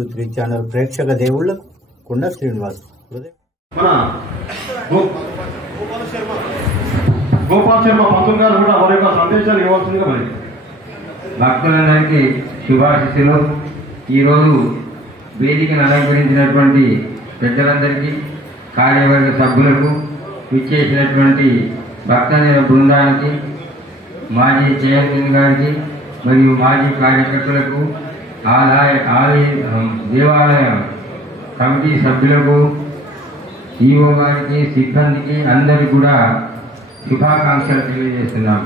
123 channel ప్రేక్షక దేవుళ్లకు కొండ శ్రీనివాస్ గోపాల్ శర్మ పంతులు గారు కూడా వారి యొక్క సందేశాలు ఇవ్వాల్సిందిగా మరి భక్తులందరికీ శుభాశిస్సులు. ఈరోజు వేదికను అలంకరించినటువంటి పెద్దలందరికీ, కార్యవర్గ సభ్యులకు, విచ్చేసినటువంటి భక్తజన బృందానికి, మాజీ చైర్మన్ గారికి మరియు మాజీ కార్యకర్తలకు, దేవాలయ కమిటీ సభ్యులకు, ఈఓ గారికి, సిబ్బందికి అందరికీ కూడా శుభాకాంక్షలు తెలియజేస్తున్నాం.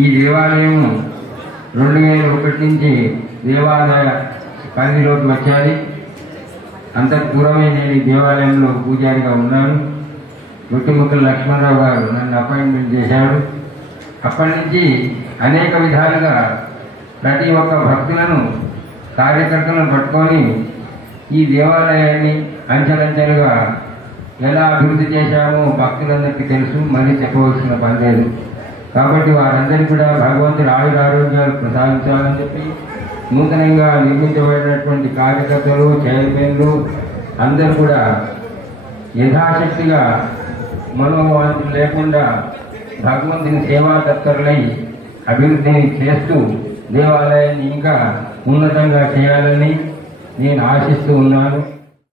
ఈ దేవాలయం 2001 నుంచి దేవాలయ పరిధిలోకి వచ్చాది. అంతకు పూర్వమే నేను ఈ దేవాలయంలో పూజారిగా ఉన్నాను. గుట్టిముక్కల లక్ష్మణరావు గారు నన్ను అపాయింట్మెంట్ చేశాడు. అప్పటి నుంచి అనేక విధాలుగా ప్రతి ఒక్క భక్తులను, కార్యకర్తలను పట్టుకొని ఈ దేవాలయాన్ని అంచెలంచెలుగా ఎలా అభివృద్ధి చేశామో భక్తులందరికీ తెలుసు, మళ్ళీ చెప్పవలసిన పని లేదు. కాబట్టి వారందరికీ కూడా భగవంతుడు ఆయురారోగ్యాలు ప్రసాదించాలని చెప్పి నూతనంగా నిర్మించబడినటువంటి కార్యకర్తలు, చైర్మన్లు అందరూ కూడా యథాశక్తిగా మనోవాంఛలు లేకుండా భగవంతుని సేవా తత్పరులై అభివృద్ధిని చేస్తూ దేవాలయాన్ని ఇంకా ఉన్నతంగా చేయాలని నేను ఆశిస్తూ ఉన్నాను.